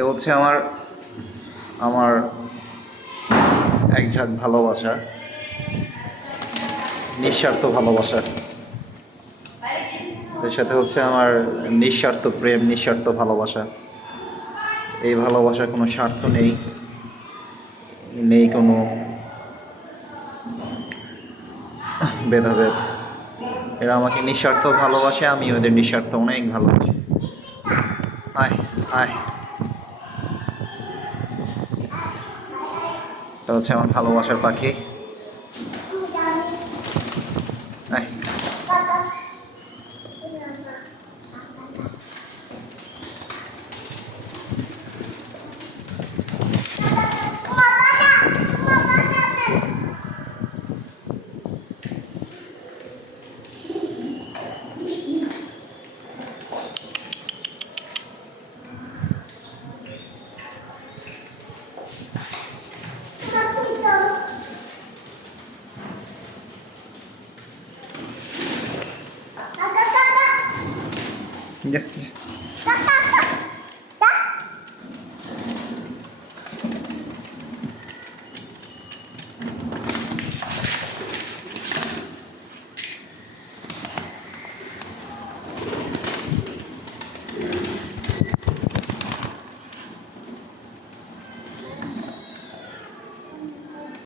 এ হচ্ছে আমার আমার এক ঝাঁক ভালোবাসা, নিঃস্বার্থ ভালোবাসা। এর সাথে হচ্ছে আমার নিঃস্বার্থ প্রেম, নিঃস্বার্থ ভালোবাসা। এই ভালোবাসার কোনো স্বার্থ নেই, নেই কোনো ভেদাভেদ। এরা আমাকে নিঃস্বার্থ ভালোবাসে, আমি ওদের নিঃস্বার্থ অনেক ভালোবাসি। আয় আয়, এটা হচ্ছে আমার ভালোবাসার পাখি। আয়। Ya, ya.